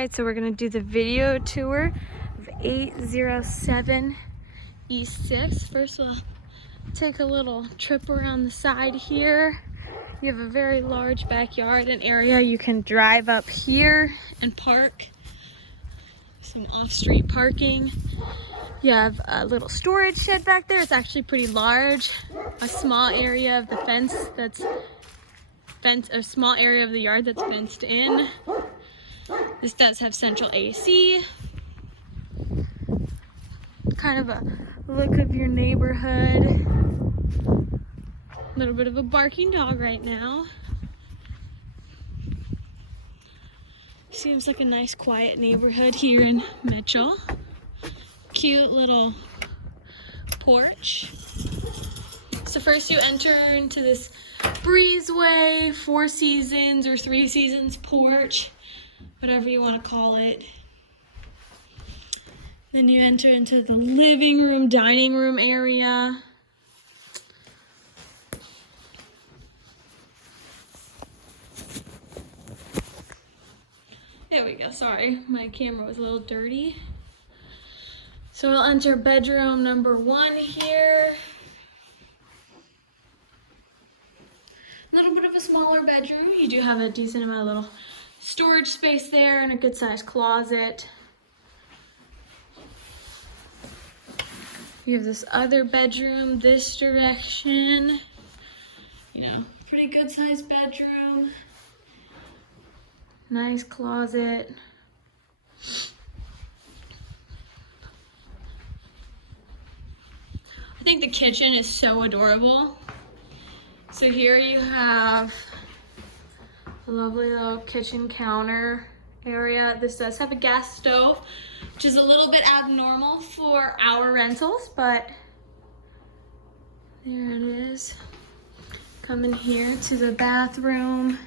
Alright, so we're gonna do the video tour of 807 East 6. First we'll take a little trip around the side here. You have a very large backyard, an area you can drive up here and park. Some off-street parking. You have a little storage shed back there. It's actually pretty large. A small area of the fence that's fenced, a small area of the yard that's fenced in. This does have central AC. Kind of a look of your neighborhood. A little bit of a barking dog right now. Seems like a nice quiet neighborhood here in Mitchell. Cute little porch. So first you enter into this breezeway, 4 seasons or 3 seasons porch, whatever you want to call it. Then you enter into the living room, dining room area. There we go, sorry, my camera was a little dirty. So we'll enter bedroom number 1 here. A little bit of a smaller bedroom. You do have a decent amount of little storage space there and a good sized closet. You have this other bedroom this direction. You know, pretty good sized bedroom. Nice closet. I think the kitchen is so adorable. So here you have a lovely little kitchen counter area. This does have a gas stove, which is a little bit abnormal for our rentals, but there it is. Come in here to the bathroom.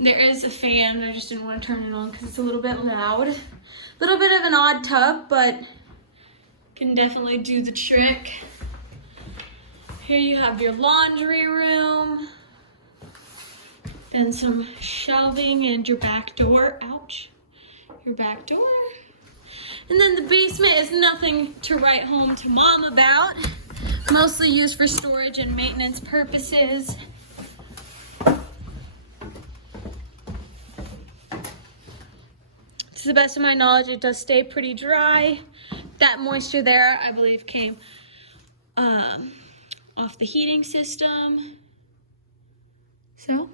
There is a fan, I just didn't want to turn it on because it's a little bit loud. A little bit of an odd tub, but can definitely do the trick. Here you have your laundry room. Then some shelving and your back door. Ouch. Your back door. And then the basement is nothing to write home to mom about. Mostly used for storage and maintenance purposes. To the best of my knowledge, it does stay pretty dry. That moisture there, I believe, came off the heating system. So,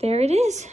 there it is.